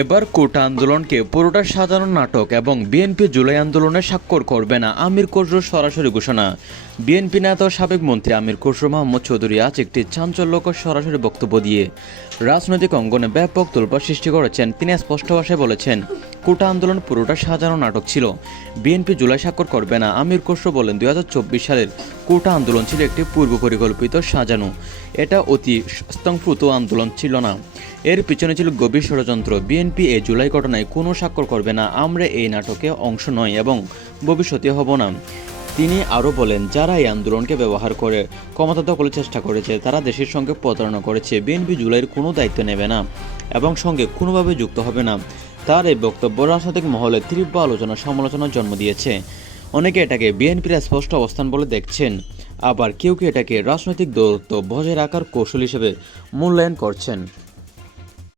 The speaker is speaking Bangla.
এবার কোটা আন্দোলনকে পুরোটা সাজানো নাটক এবং বিএনপি জুলাই আন্দোলনে স্বাক্ষর করবে না আমির খসরুর সরাসরি ঘোষণা। বিএনপি নেতা ও সাবেক মন্ত্রী আমির খসরু মাহমুদ চৌধুরী আজ একটি চাঞ্চল্যকর সরাসরি বক্তব্য দিয়ে রাজনৈতিক অঙ্গনে ব্যাপক তোলপাড় সৃষ্টি করেছেন। তিনি স্পষ্ট ভাষায় বলেছেন, কোটা আন্দোলন পুরোটা সাজানো নাটক ছিল, বিএনপি জুলাই স্বাক্ষর করবে না। আমির খসরু বলেন, 2024 সালের কোটা আন্দোলন ছিল একটি পূর্ব পরিকল্পিত সাজানো, এটা অতি স্তম্ভূত আন্দোলন ছিল না। এর পিছনে ছিল গভীর ষড়যন্ত্র। বিএনপি এই জুলাই ঘটনায় কোনো স্বাক্ষর করবে না, আমরা এই নাটকে অংশ নয় এবং ভবিষ্যতে হব না। তিনি আরও বলেন, যারা এই আন্দোলনকে ব্যবহার করে ক্ষমতা দখলের চেষ্টা করেছে তারা দেশের সঙ্গে প্রতারণা করেছে। বিএনপি জুলাইয়ের কোনো দায়িত্ব নেবে না এবং সঙ্গে কোনোভাবে যুক্ত হবে না। তার এই বক্তব্য রাজনৈতিক মহলে তীব্র আলোচনা সমালোচনার জন্ম দিয়েছে। অনেকে এটাকে বিএনপির স্পষ্ট অবস্থান বলে দেখছেন, আবার কেউ কেউ এটাকে রাজনৈতিক দৌরত্ব বজায় রাখার কৌশল হিসেবে মূল্যায়ন করছেন।